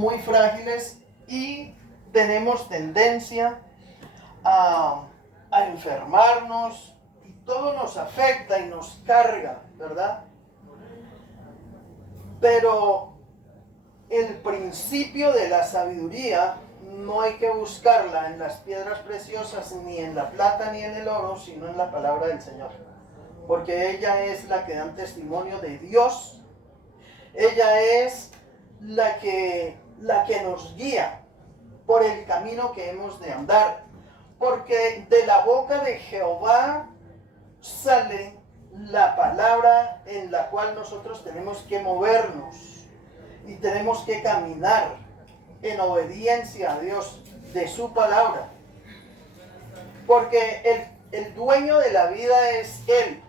muy frágiles y tenemos tendencia a enfermarnos y todo nos afecta y nos carga, ¿verdad? Pero el principio de la sabiduría no hay que buscarla en las piedras preciosas, ni en la plata, ni en el oro, sino en la palabra del Señor. Porque ella es la que da testimonio de Dios. Ella es la que nos guía por el camino que hemos de andar. Porque de la boca de Jehová sale la palabra en la cual nosotros tenemos que movernos y tenemos que caminar en obediencia a Dios de su palabra. Porque el dueño de la vida es Él.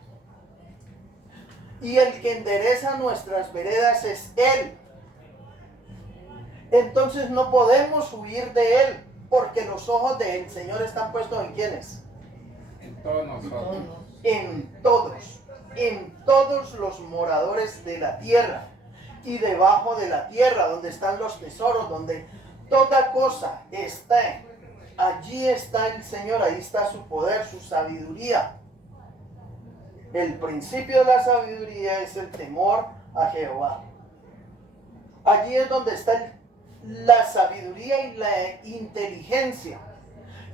Y el que endereza nuestras veredas es Él. Entonces no podemos huir de Él, porque los ojos del Señor están puestos ¿en quiénes? En todos nosotros. En todos los moradores de la tierra y debajo de la tierra, donde están los tesoros, donde toda cosa está. Allí está el Señor, ahí está su poder, su sabiduría. El principio de la sabiduría es el temor a Jehová. Allí es donde está la sabiduría y la inteligencia.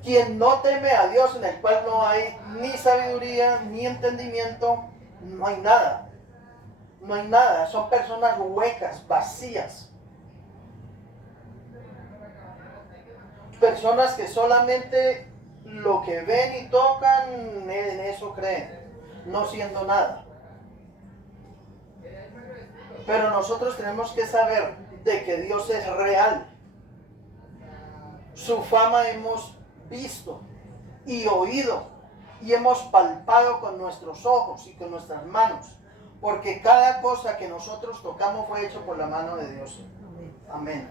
Quien no teme a Dios, en el cual no hay ni sabiduría ni entendimiento, no hay nada. No hay nada. Son personas huecas, vacías. Personas que solamente lo que ven y tocan, en eso creen, no siendo nada. Pero nosotros tenemos que saber de que Dios es real. Su fama hemos visto y oído y hemos palpado con nuestros ojos y con nuestras manos, porque cada cosa que nosotros tocamos fue hecho por la mano de Dios. Amén.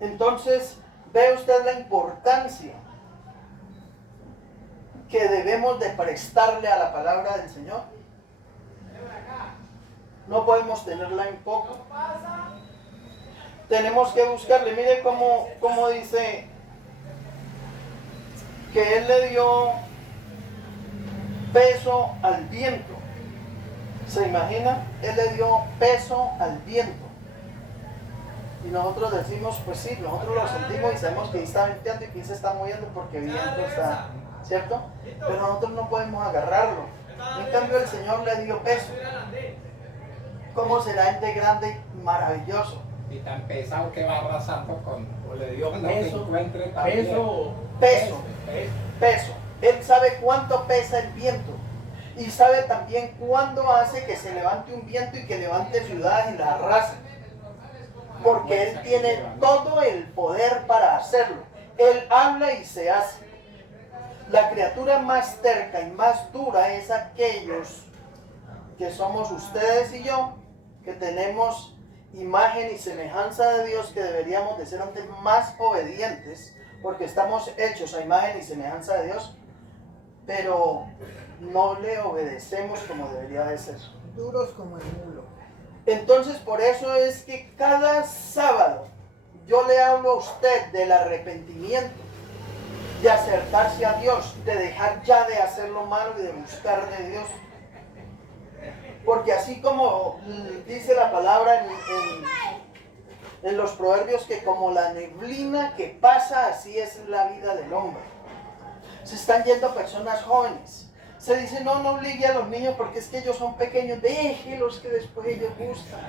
Entonces, ve usted la importancia que debemos de prestarle a la palabra del Señor. No podemos tenerla en poco. Tenemos que buscarle. Mire cómo dice que Él le dio peso al viento. ¿Se imagina? Él le dio peso al viento. Y nosotros decimos, pues sí, nosotros lo sentimos y sabemos que está venteando y que se está moviendo porque el viento está, ¿cierto? Pero nosotros no podemos agarrarlo. En cambio el Señor le dio peso. ¿Cómo será el de grande y maravilloso? Y tan pesado que va arrasando o le dio peso, encuentre también. Peso. Él sabe cuánto pesa el viento. Y sabe también cuándo hace que se levante un viento y que levante ciudades y las arrase. Porque Él tiene todo el poder para hacerlo. Él habla y se hace. La criatura más terca y más dura es aquellos que somos ustedes y yo, que tenemos imagen y semejanza de Dios, que deberíamos de ser antes más obedientes, porque estamos hechos a imagen y semejanza de Dios, pero no le obedecemos como debería de ser. Duros como el mulo. Entonces, por eso es que cada sábado yo le hablo a usted del arrepentimiento, de acercarse a Dios, de dejar ya de hacer lo malo y de buscar de Dios. Porque así como dice la palabra en los proverbios, que como la neblina que pasa, así es la vida del hombre. Se están yendo personas jóvenes. Se dice, no obligue a los niños porque es que ellos son pequeños, déjelos que después ellos gustan.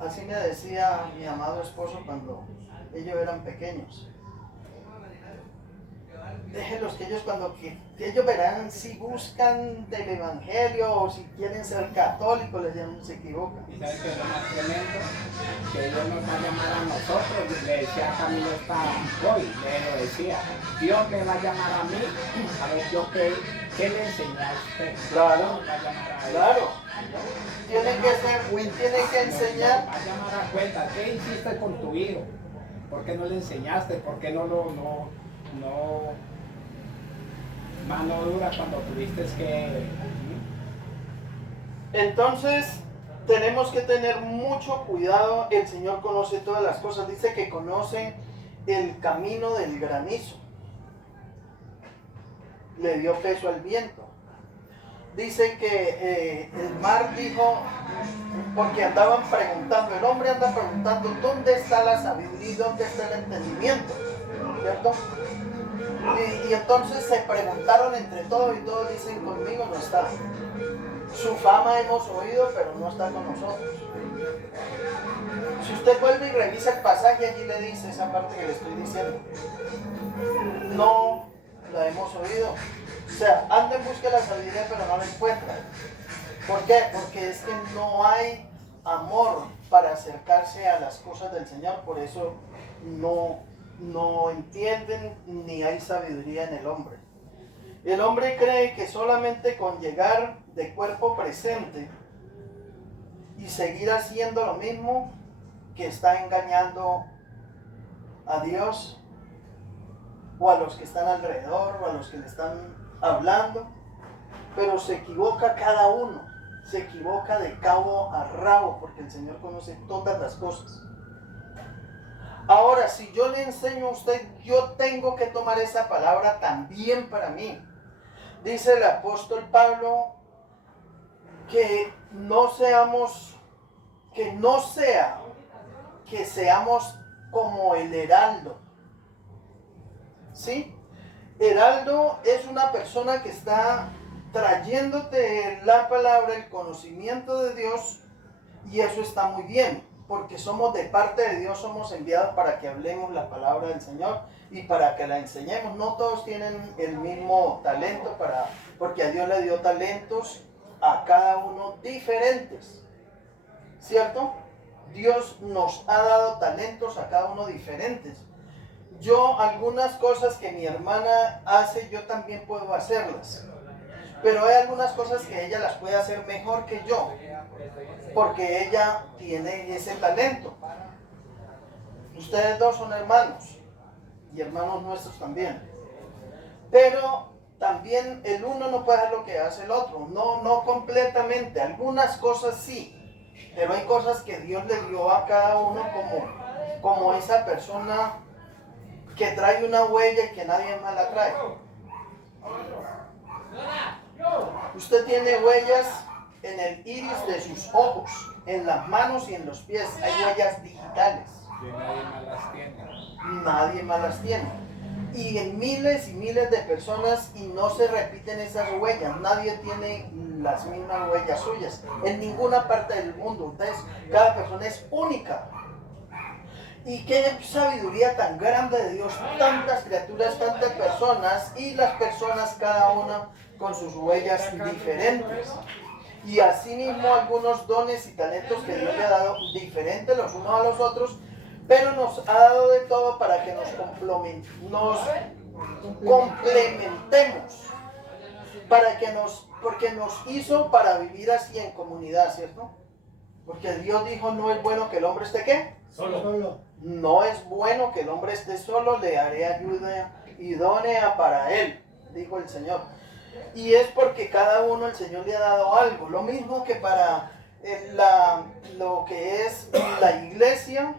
Así me decía mi amado esposo cuando ellos eran pequeños. Déjenlos que ellos ellos verán si buscan del evangelio o si quieren ser católicos, les llaman, se equivocan. Y sabes que es lo más tremendo, que Dios nos va a llamar a nosotros. Le decía a Camilo hoy, le decía, Dios me va a llamar a mí, a ver yo qué le enseñé a usted. Claro, Va a llamar a él. claro. Tienen que enseñar. Va a llamar a cuenta, ¿qué hiciste con tu hijo? ¿Por qué no le enseñaste? ¿Por qué no mano dura cuando tuviste que... Entonces, tenemos que tener mucho cuidado. El Señor conoce todas las cosas. Dice que conoce el camino del granizo. Le dio peso al viento. Dice que el mar dijo, porque andaban preguntando, el hombre anda preguntando, ¿dónde está la sabiduría y dónde está el entendimiento? ¿Cierto? Y entonces se preguntaron entre todos y todos dicen, conmigo no está. Su fama hemos oído, pero no está con nosotros. Si usted vuelve y revisa el pasaje, allí le dice esa parte que le estoy diciendo. No la hemos oído. O sea, anda en busca de la sabiduría, pero no la encuentra. ¿Por qué? Porque es que no hay amor para acercarse a las cosas del Señor. Por eso no entienden ni hay sabiduría en el hombre. El hombre cree que solamente con llegar de cuerpo presente y seguir haciendo lo mismo, que está engañando a Dios o a los que están alrededor o a los que le están hablando, pero se equivoca cada uno, se equivoca de cabo a rabo, porque el Señor conoce todas las cosas. Ahora, si yo le enseño a usted, yo tengo que tomar esa palabra también para mí. Dice el apóstol Pablo que que seamos como el heraldo. ¿Sí? Heraldo es una persona que está trayéndote la palabra, el conocimiento de Dios, y eso está muy bien, porque somos de parte de Dios, somos enviados para que hablemos la palabra del Señor y para que la enseñemos. No todos tienen el mismo talento, porque a Dios le dio talentos a cada uno diferentes, ¿cierto? Dios nos ha dado talentos a cada uno diferentes. Yo algunas cosas que mi hermana hace, yo también puedo hacerlas. Pero hay algunas cosas que ella las puede hacer mejor que yo, porque ella tiene ese talento. Ustedes dos son hermanos, y hermanos nuestros también. Pero también el uno no puede hacer lo que hace el otro, no completamente. Algunas cosas sí, pero hay cosas que Dios le dio a cada uno como esa persona que trae una huella y que nadie más la trae. Usted tiene huellas en el iris de sus ojos, en las manos y en los pies. Hay huellas digitales. Nadie más las tiene. Nadie más las tiene. Y en miles y miles de personas, y no se repiten esas huellas. Nadie tiene las mismas huellas suyas en ninguna parte del mundo. Entonces, cada persona es única. Y qué sabiduría tan grande de Dios, tantas criaturas, tantas personas, y las personas cada una con sus huellas diferentes. Y asimismo algunos dones y talentos que Dios le ha dado diferentes los unos a los otros, pero nos ha dado de todo para que nos complementemos, porque nos hizo para vivir así en comunidad, ¿cierto? Porque Dios dijo, no es bueno que el hombre esté ¿qué? Solo. No es bueno que el hombre esté solo, le haré ayuda idónea para él, dijo el Señor. Y es porque cada uno el Señor le ha dado algo. Lo mismo que para lo que es la iglesia,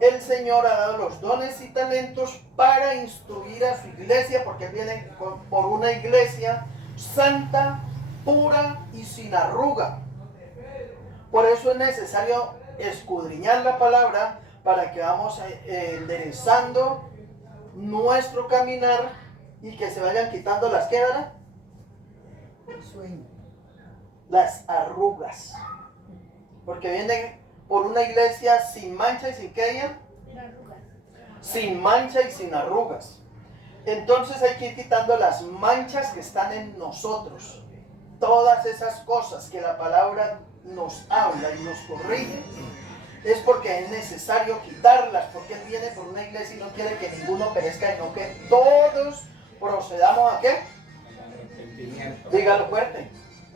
el Señor ha dado los dones y talentos para instruir a su iglesia, porque Él viene por una iglesia santa, pura y sin arruga. Por eso es necesario escudriñar la palabra para que vamos enderezando nuestro caminar y que se vayan quitando las quedas, las arrugas. Porque viene por una iglesia sin mancha y sin qué, sin mancha y sin arrugas. Entonces hay que ir quitando las manchas que están en nosotros. Todas esas cosas que la palabra nos habla y nos corrige, es porque es necesario quitarlas, porque Él viene por una iglesia y no quiere que ninguno perezca, sino que todos procedamos ¿a qué? Arrepentimiento. Dígalo fuerte.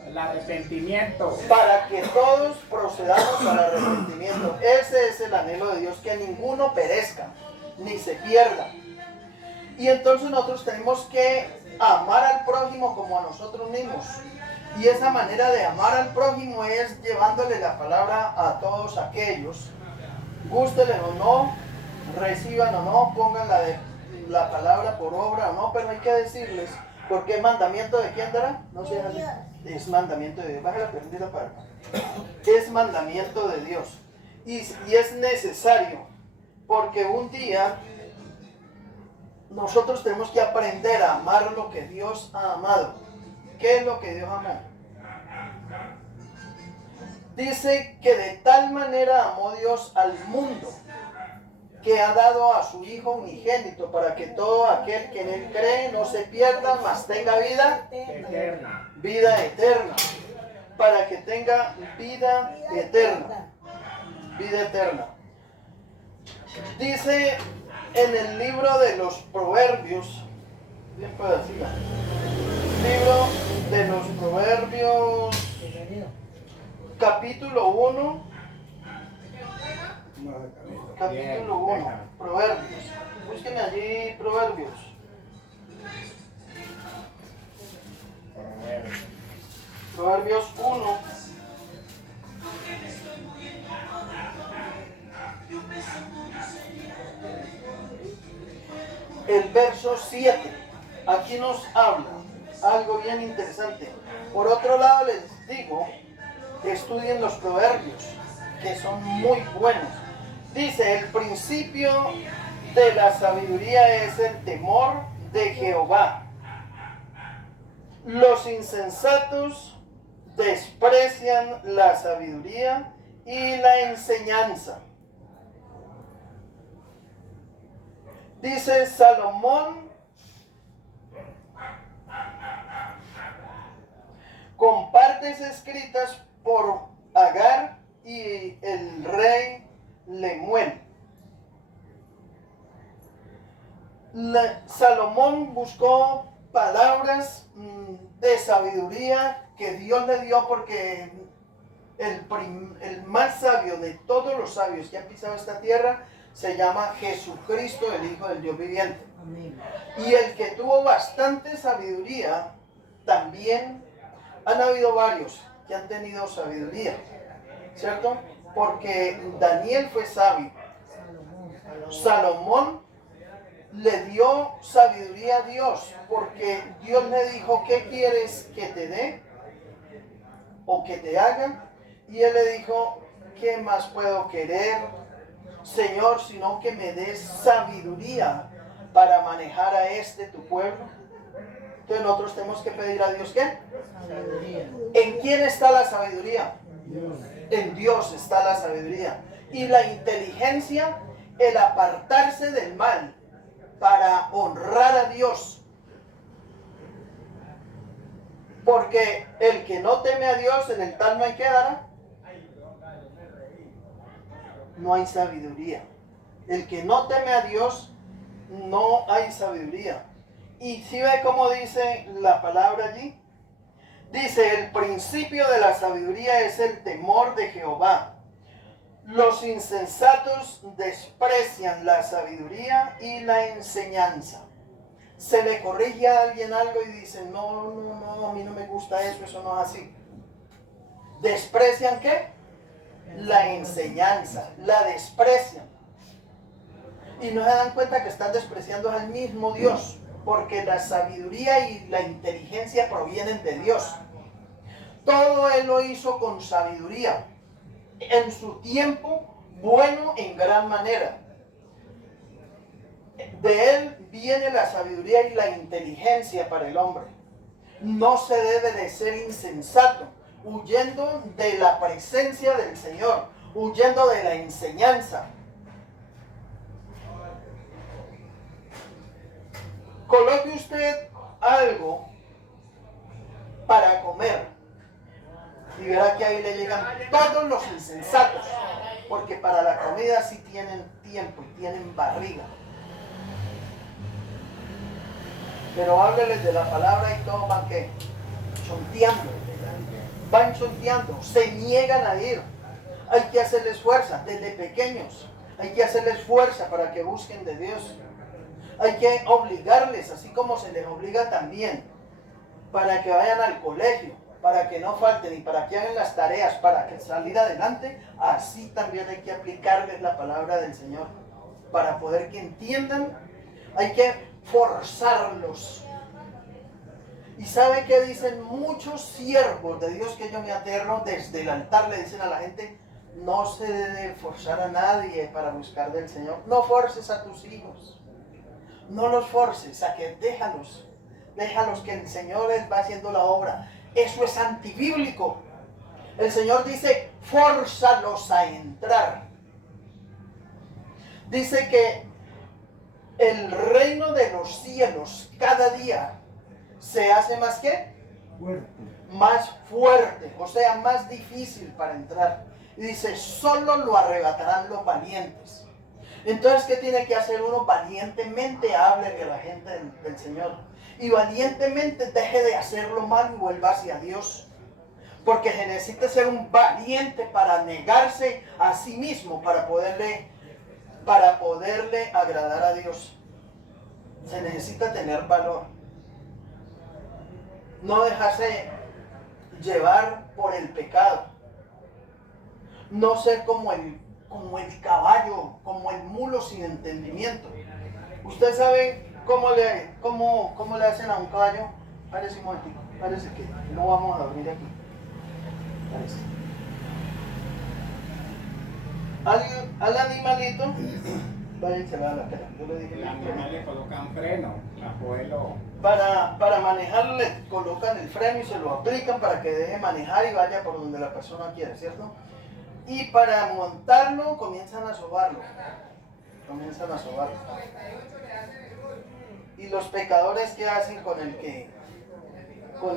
El arrepentimiento. Para que todos procedamos al arrepentimiento. Ese es el anhelo de Dios, que ninguno perezca, ni se pierda. Y entonces nosotros tenemos que amar al prójimo como a nosotros mismos. Y esa manera de amar al prójimo es llevándole la palabra a todos aquellos, gústele o no, reciban o no, pongan la palabra por obra o no, pero hay que decirles, porque es mandamiento de quién dará, no sé, es mandamiento de Dios, baja la perdida para acá. Es mandamiento de Dios y es necesario, porque un día nosotros tenemos que aprender a amar lo que Dios ha amado. ¿Qué es lo que Dios amó? Dice que de tal manera amó Dios al mundo, que ha dado a su Hijo unigénito, para que todo aquel que en Él cree no se pierda, mas tenga vida Eterna. Vida eterna. Para que tenga vida eterna. Vida eterna. Dice en el libro de los Proverbios, bien puedo decirlo, libro de los Proverbios, capítulo 1, capítulo 1, Proverbios. Búsquenme allí Proverbios. Proverbios 1. El verso 7. Aquí nos habla algo bien interesante. Por otro lado les digo, estudien los proverbios, que son muy buenos. Dice, el principio de la sabiduría es el temor de Jehová. Los insensatos desprecian la sabiduría y la enseñanza. Dice Salomón, con partes escritas por Agar y el rey Lemuel. Salomón buscó palabras de sabiduría que Dios le dio, porque el más sabio de todos los sabios que han pisado esta tierra se llama Jesucristo, el Hijo del Dios viviente. Amén. Y el que tuvo bastante sabiduría, también han habido varios que han tenido sabiduría, ¿cierto? Porque Daniel fue sabio. Salomón le dio sabiduría a Dios, porque Dios le dijo, ¿qué quieres que te dé o que te haga? Y él le dijo, ¿qué más puedo querer, Señor, sino que me des sabiduría para manejar a tu pueblo? Entonces nosotros tenemos que pedir a Dios, ¿qué? Sabiduría. ¿En quién está la sabiduría? Dios. En Dios está la sabiduría. Y la inteligencia, el apartarse del mal para honrar a Dios. Porque el que no teme a Dios, en el tal no hay que dar. No hay sabiduría. El que no teme a Dios, no hay sabiduría. Y si ve cómo dice la palabra allí, dice, el principio de la sabiduría es el temor de Jehová. Los insensatos desprecian la sabiduría y la enseñanza. Se le corrige a alguien algo y dicen, no, a mí no me gusta eso no es así. ¿Desprecian qué? La enseñanza, la desprecian. Y no se dan cuenta que están despreciando al mismo Dios, porque la sabiduría y la inteligencia provienen de Dios. Todo Él lo hizo con sabiduría, en su tiempo, bueno en gran manera. De Él viene la sabiduría y la inteligencia para el hombre. No se debe de ser insensato, huyendo de la presencia del Señor, huyendo de la enseñanza. Coloque usted algo para comer y verá que ahí le llegan todos los insensatos, porque para la comida sí tienen tiempo y tienen barriga. Pero hábleles de la palabra y todos van ¿qué? Chonteando. Van chonteando, se niegan a ir. Hay que hacerles fuerza desde pequeños. Hay que hacerles fuerza para que busquen de Dios. Hay que obligarles, así como se les obliga también, para que vayan al colegio. para que no falten y para que hagan las tareas, para que salir adelante, así también hay que aplicarles la palabra del Señor. Para poder que entiendan, hay que forzarlos. Y sabe que dicen muchos siervos de Dios, que yo me aterro, desde el altar le dicen a la gente: no se debe forzar a nadie para buscar del Señor. No forces a tus hijos. No los forces, a que déjalos que el Señor Él va haciendo la obra. Eso es antibíblico. El Señor dice: fórzalos a entrar. Dice que el reino de los cielos cada día se hace más ¿qué? Fuerte. Más fuerte, o sea, más difícil para entrar. Y dice: solo lo arrebatarán los valientes. Entonces, ¿qué tiene que hacer uno? Valientemente hable a la gente del Señor. Y valientemente deje de hacer lo malo y vuelva hacia Dios. Porque se necesita ser un valiente para negarse a sí mismo, para poderle agradar a Dios. Se necesita tener valor. No dejarse llevar por el pecado. No ser como el caballo, como el mulo sin entendimiento. Usted sabe cómo le hacen a un caballo. Parece un momentito, parece que no vamos a dormir aquí. Parece. Al animalito, váyanse a la cara. Yo le dije. El animal le colocan freno, el abuelo. Para manejar le colocan el freno y se lo aplican para que deje manejar y vaya por donde la persona quiere, ¿cierto? Y para montarlo comienzan a sobarlo. Y los pecadores, ¿qué hacen con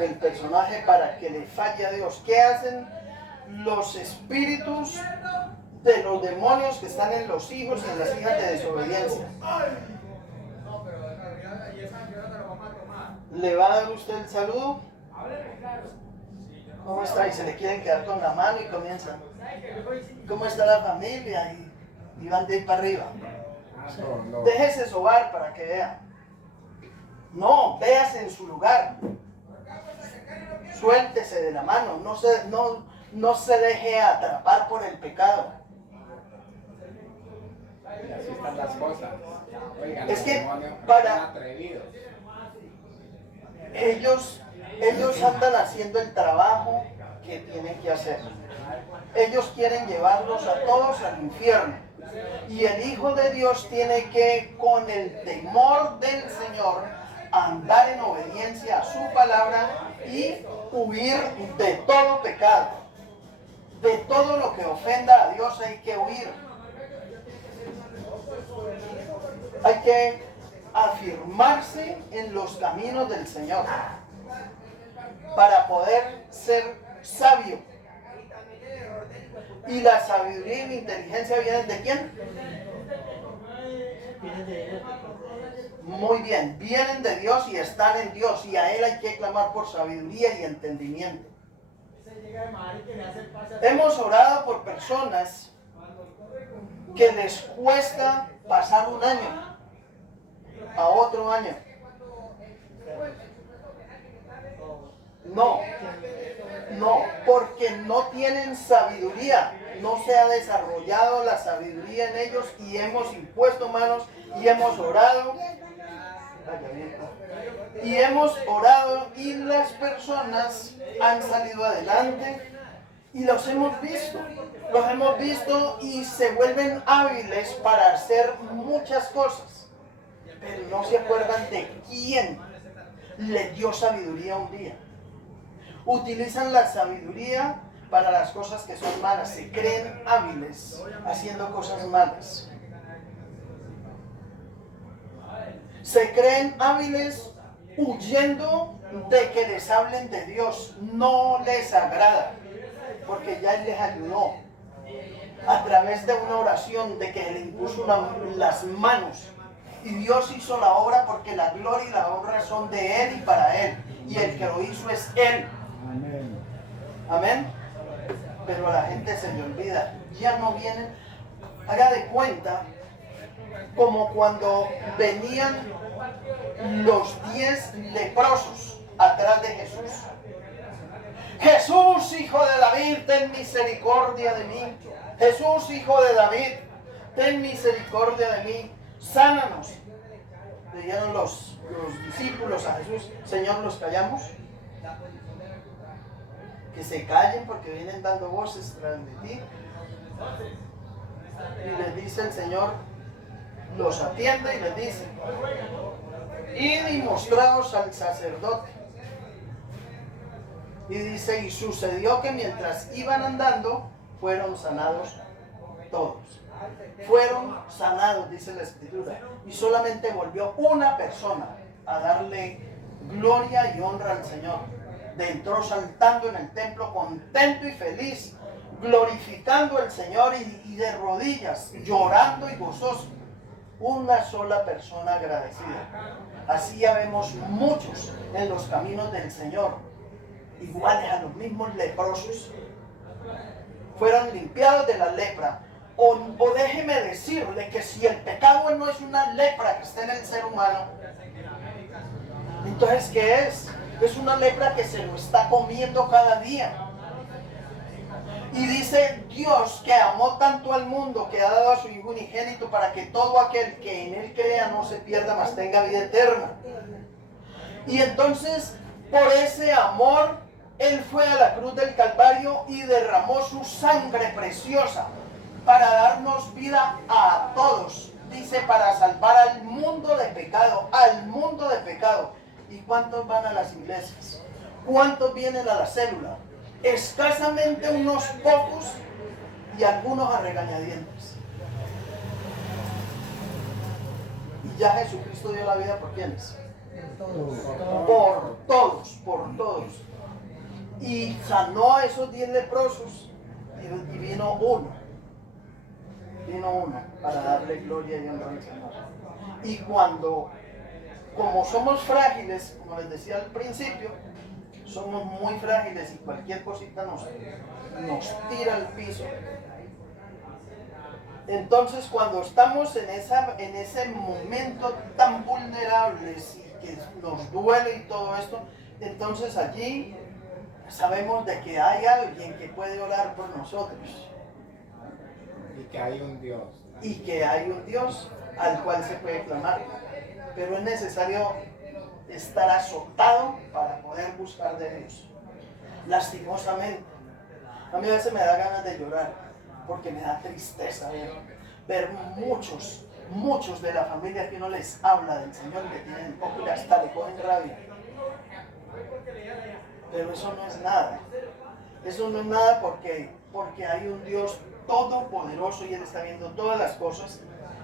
el personaje para que le falle a Dios? ¿Qué hacen los espíritus de los demonios que están en los hijos y en las hijas de desobediencia? ¿Le va a dar usted el saludo? ¿Cómo está? Y se le quieren quedar con la mano y comienzan. ¿Cómo está la familia? Y van de ahí para arriba. Déjese sobar para que vea. No, véase en su lugar. Suéltese de la mano. No se deje atrapar por el pecado. Y así están las cosas. Oigan, Es los que demonios para- son atrevidos. Ellos andan haciendo el trabajo que tienen que hacer. Ellos quieren llevarlos a todos al infierno. Y el Hijo de Dios tiene que, con el temor del Señor, andar en obediencia a su palabra y huir de todo pecado. De todo lo que ofenda a Dios hay que huir. Hay que afirmarse en los caminos del Señor para poder ser sabio. ¿Y la sabiduría y la inteligencia vienen de quién? Muy bien, vienen de Dios y están en Dios, y a Él hay que clamar por sabiduría y entendimiento. Hemos orado por personas que les cuesta pasar un año a otro año. No, porque no tienen sabiduría. No se ha desarrollado la sabiduría en ellos y hemos impuesto manos y hemos orado. Y las personas han salido adelante y los hemos visto y se vuelven hábiles para hacer muchas cosas, pero no se acuerdan de quién les dio sabiduría un día. Utilizan la sabiduría para las cosas que son malas, se creen hábiles haciendo cosas malas. Se creen hábiles huyendo de que les hablen de Dios. No les agrada, porque ya Él les ayudó a través de una oración, de que le impuso las manos. Y Dios hizo la obra, porque la gloria y la honra son de Él y para Él. Y el que lo hizo es Él. Amén. Amén. Pero a la gente se le olvida. Ya no vienen. Haga de cuenta como cuando venían los 10 leprosos atrás de Jesús. Jesús, hijo de David, ten misericordia de mí. Jesús, hijo de David, ten misericordia de mí. Sánanos. Le dijeron los discípulos a Jesús: Señor, ¿los callamos? Que se callen porque vienen dando voces tras de ti. Y les dice el Señor, los atiende y les dice: id y mostraos al sacerdote. Y dice: y sucedió que mientras iban andando, fueron sanados todos. Fueron sanados, dice la Escritura. Y solamente volvió una persona a darle gloria y honra al Señor. Entró saltando en el templo contento y feliz, glorificando al Señor y de rodillas, llorando y gozoso. Una sola persona agradecida. Así ya vemos muchos en los caminos del Señor, iguales a los mismos leprosos. Fueron limpiados de la lepra. O déjeme decirle que si el pecado no es una lepra que está en el ser humano, entonces ¿qué es? Es una lepra que se lo está comiendo cada día. Y dice Dios que amó tanto al mundo que ha dado a su Hijo unigénito para que todo aquel que en Él crea no se pierda, mas tenga vida eterna. Y entonces, por ese amor, Él fue a la cruz del Calvario y derramó su sangre preciosa para darnos vida a todos. Dice, para salvar al mundo de pecado, al mundo de pecado. ¿Y cuántos van a las iglesias? ¿Cuántos vienen a la célula? Escasamente unos pocos y algunos a regañadientes. Y ya Jesucristo dio la vida por ¿quiénes? Por todos, por todos. Y sanó a esos 10 leprosos y vino uno. Vino uno para darle gloria y honra al Señor. Y como somos frágiles, como les decía al principio, somos muy frágiles y cualquier cosita nos tira al piso. Entonces, cuando estamos en ese momento tan vulnerables y que nos duele y todo esto, entonces allí sabemos de que hay alguien que puede orar por nosotros. Y que hay un Dios. Y que hay un Dios al cual se puede clamar. Pero es necesario estar azotado para poder buscar de Dios. Lastimosamente, a mí a veces me da ganas de llorar porque me da tristeza ver muchos de la familia que uno les habla del Señor, que tienen poco y hasta le cogen rabia. Pero eso no es nada. Eso no es nada porque hay un Dios todopoderoso y Él está viendo todas las cosas.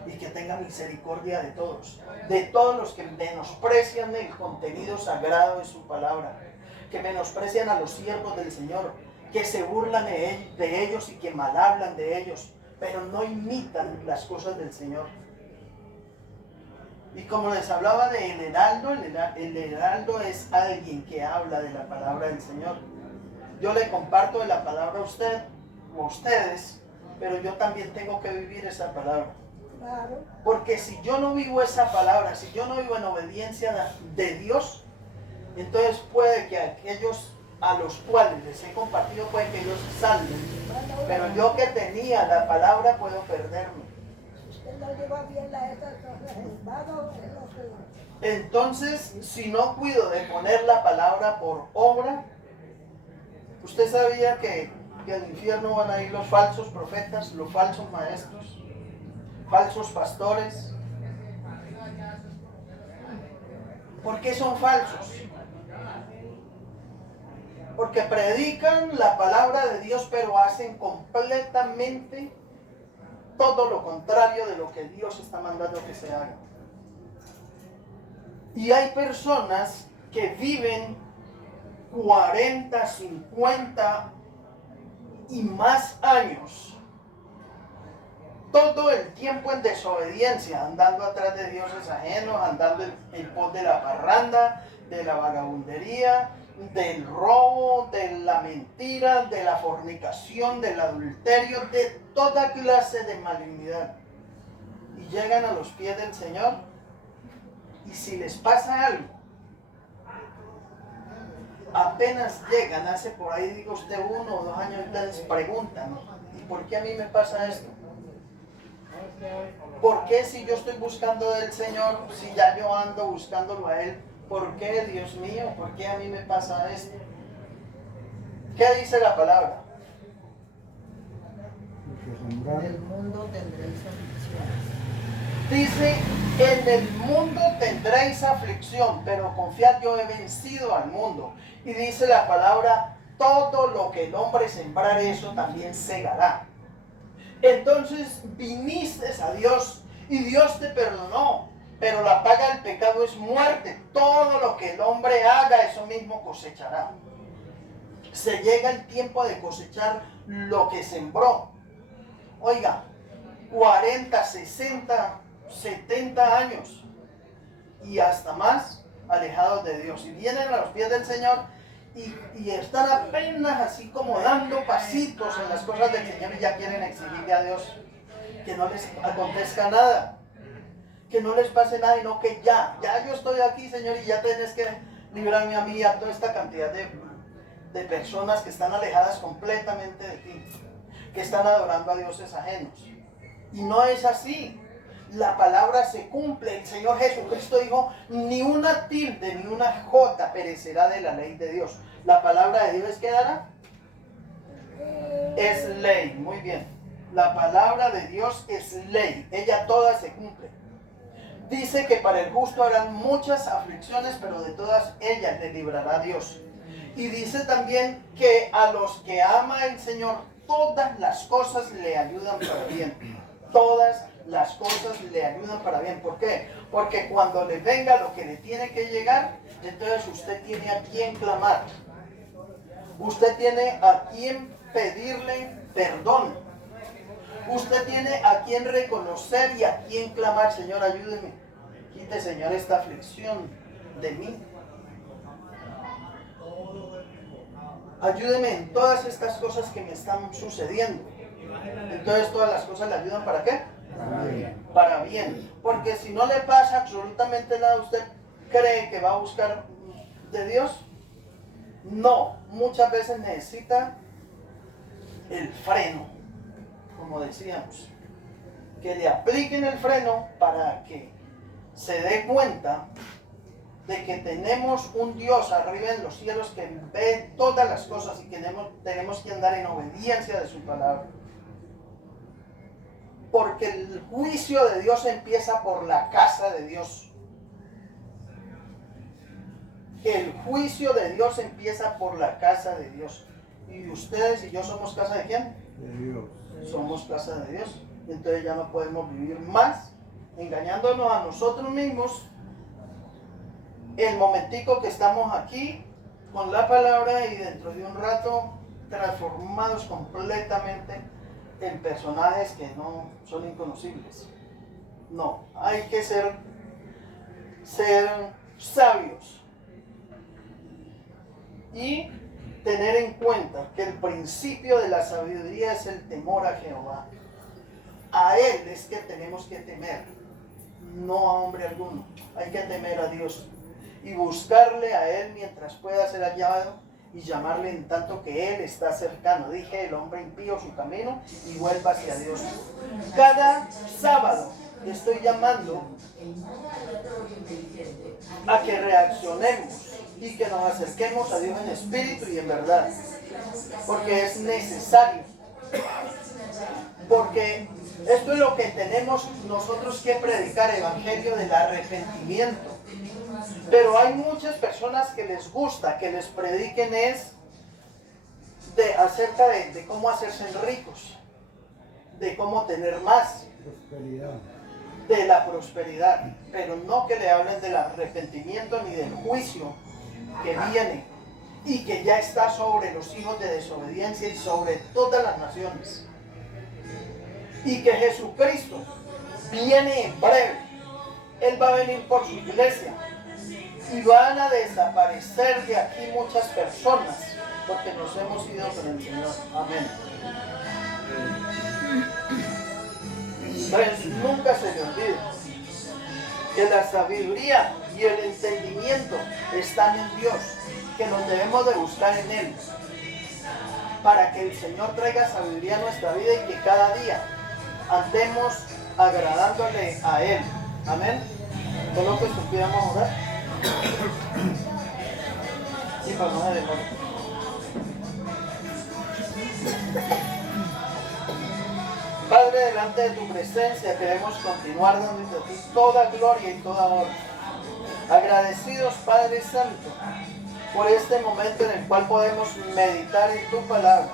Y que tenga misericordia de todos los que menosprecian el contenido sagrado de su palabra, que menosprecian a los siervos del Señor, que se burlan de ellos y que mal hablan de ellos, pero no imitan las cosas del Señor. Y como les hablaba del heraldo, el heraldo es alguien que habla de la palabra del Señor. Yo le comparto de la palabra a usted o a ustedes, pero yo también tengo que vivir esa palabra. Porque si yo no vivo esa palabra, si yo no vivo en obediencia de Dios, entonces puede que aquellos a los cuales les he compartido, puede que ellos salven. Pero yo que tenía la palabra puedo perderme. Entonces, si no cuido de poner la palabra por obra, usted sabía que al infierno van a ir los falsos profetas, los falsos maestros, falsos pastores. ¿Por qué son falsos? Porque predican la palabra de Dios, pero hacen completamente todo lo contrario de lo que Dios está mandando que se haga. Y hay personas que viven 40, 50 y más años, todo el tiempo en desobediencia, andando atrás de dioses ajenos, andando en pos de la parranda, de la vagabundería, del robo, de la mentira, de la fornicación, del adulterio, de toda clase de malignidad. Y llegan a los pies del Señor, y si les pasa algo, apenas llegan, hace por ahí, digo usted, 1 o 2 años, entonces preguntan, ¿y por qué a mí me pasa esto? ¿Por qué si yo estoy buscando del Señor, si ya yo ando buscándolo a Él, por qué, Dios mío, por qué a mí me pasa esto? ¿Qué dice la palabra? En el mundo tendréis aflicciones. Dice, en el mundo tendréis aflicción, pero confiad, yo he vencido al mundo. Y dice la palabra, todo lo que el hombre sembrar, eso también segará. Entonces viniste a Dios y Dios te perdonó, pero la paga del pecado es muerte. Todo lo que el hombre haga, eso mismo cosechará. Se llega el tiempo de cosechar lo que sembró. Oiga, 40, 60, 70 años y hasta más alejados de Dios. Y vienen a los pies del Señor y están apenas así como dando pasitos en las cosas del Señor y ya quieren exigirle a Dios que no les acontezca nada, que no les pase nada, y no que ya yo estoy aquí, Señor, y ya tenés que librarme a mí y a toda esta cantidad de personas que están alejadas completamente de ti, que están adorando a dioses ajenos. Y no es así. La palabra se cumple. El Señor Jesucristo dijo, ni una tilde ni una jota perecerá de la ley de Dios. La palabra de Dios, ¿qué dará? Es ley. Muy bien. La palabra de Dios es ley. Ella toda se cumple. Dice que para el justo habrán muchas aflicciones, pero de todas ellas le librará Dios. Y dice también que a los que ama el Señor, todas las cosas le ayudan para bien. Todas las cosas le ayudan para bien. ¿Por qué? Porque cuando le venga lo que le tiene que llegar, entonces usted tiene a quien clamar. Usted tiene a quien pedirle perdón. Usted tiene a quien reconocer y a quien clamar. Señor, ayúdeme. Quite, Señor, esta aflicción de mí. Ayúdeme en todas estas cosas que me están sucediendo. Entonces todas las cosas le ayudan ¿para qué? Para bien. Porque si no le pasa absolutamente nada, ¿usted cree que va a buscar de Dios? No, muchas veces necesita el freno, como decíamos. Que le apliquen el freno para que se dé cuenta de que tenemos un Dios arriba en los cielos que ve todas las cosas y que tenemos que andar en obediencia de su palabra. Porque el juicio de Dios empieza por la casa de Dios. El juicio de Dios empieza por la casa de Dios. ¿Y ustedes y yo somos casa de quién? De Dios. Somos casa de Dios. Entonces ya no podemos vivir más engañándonos a nosotros mismos. El momentico que estamos aquí con la palabra y dentro de un rato transformados completamente en personajes que no son inconocibles. No, hay que ser sabios y tener en cuenta que el principio de la sabiduría es el temor a Jehová. A Él es que tenemos que temer, no a hombre alguno. Hay que temer a Dios y buscarle a Él mientras pueda ser hallado y llamarle en tanto que Él está cercano. Dije, el hombre impío su camino y vuelva hacia Dios. Cada sábado le estoy llamando a que reaccionemos y que nos acerquemos a Dios en espíritu y en verdad. Porque es necesario. Porque esto es lo que tenemos nosotros que predicar, evangelio del arrepentimiento. Pero hay muchas personas que les gusta que les prediquen acerca de cómo hacerse ricos, de cómo tener más, Prosperidad. de la prosperidad, pero no que le hablen del arrepentimiento ni del juicio que viene y que ya está sobre los hijos de desobediencia y sobre todas las naciones. Y que Jesucristo viene en breve. Él va a venir por su iglesia. Y van a desaparecer de aquí muchas personas porque nos hemos ido con el Señor. Amén. Entonces nunca se le olvide que la sabiduría y el entendimiento están en Dios. que nos debemos de buscar en Él, para que el Señor traiga sabiduría a nuestra vida y que cada día andemos agradándole a Él. Amén. Solo que supiéramos orar. Sí, para no se demore. Padre, delante de tu presencia queremos continuar dándote a ti toda gloria y toda honra. Agradecidos, Padre Santo, por este momento en el cual podemos meditar en tu palabra.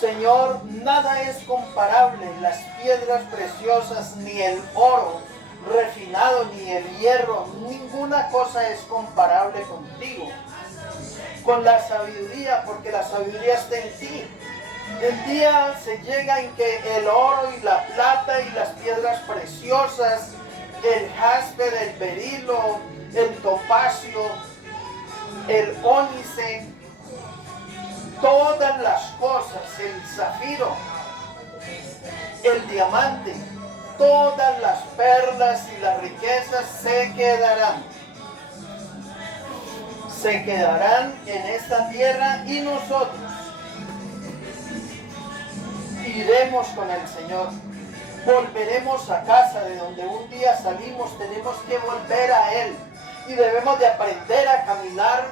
Señor, nada es comparable, las piedras preciosas, ni el oro refinado, ni el hierro, ninguna cosa es comparable contigo. Con la sabiduría, porque la sabiduría está en ti. El día se llega en que el oro y la plata y las piedras preciosas, el jaspe, el berilo, el topacio, el ónice, todas las cosas, el zafiro, el diamante, todas las perlas y las riquezas se quedarán. Se quedarán en esta tierra y nosotros iremos con el Señor. Volveremos a casa de donde un día salimos. Tenemos que volver a Él y debemos de aprender a caminar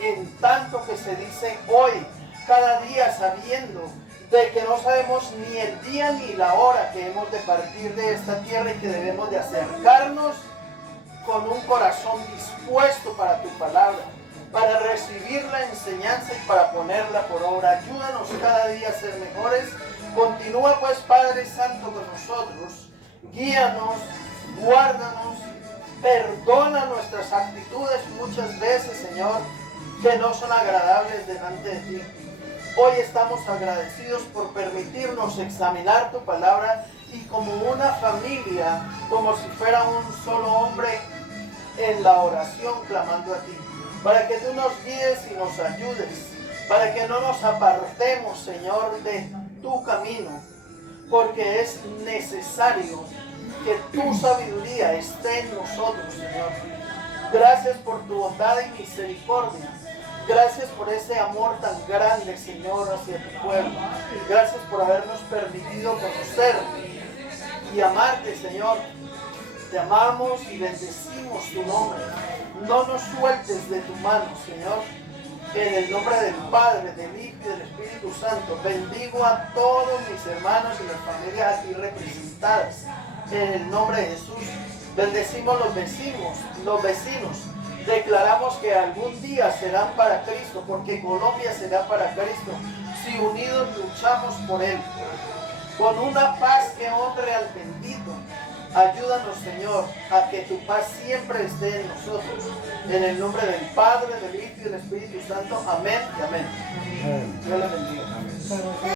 en tanto que se dice hoy, cada día, sabiendo de que no sabemos ni el día ni la hora que hemos de partir de esta tierra y que debemos de acercarnos con un corazón dispuesto para tu palabra, para recibir la enseñanza y para ponerla por obra. Ayúdanos cada día a ser mejores. Continúa pues, Padre Santo, con nosotros. Guíanos, guárdanos, perdona nuestras actitudes muchas veces, Señor, que no son agradables delante de ti. Hoy estamos agradecidos por permitirnos examinar tu palabra y como una familia, como si fuera un solo hombre en la oración clamando a ti, para que tú nos guíes y nos ayudes, para que no nos apartemos, Señor, de tu camino, porque es necesario que tu sabiduría esté en nosotros, Señor. Gracias por tu bondad y misericordia. Gracias por ese amor tan grande, Señor, hacia tu pueblo. Gracias por habernos permitido conocerte y amarte, Señor. Te amamos y bendecimos tu nombre. No nos sueltes de tu mano, Señor. En el nombre del Padre, del Hijo y del Espíritu Santo, bendigo a todos mis hermanos y las familias aquí representadas. En el nombre de Jesús, bendecimos los vecinos. Declaramos que algún día serán para Cristo, porque Colombia será para Cristo, si unidos luchamos por Él. Con una paz que honre al bendito. Ayúdanos, Señor, a que tu paz siempre esté en nosotros. En el nombre del Padre, del Hijo y del Espíritu Santo. Amén y amén. Dios les bendiga.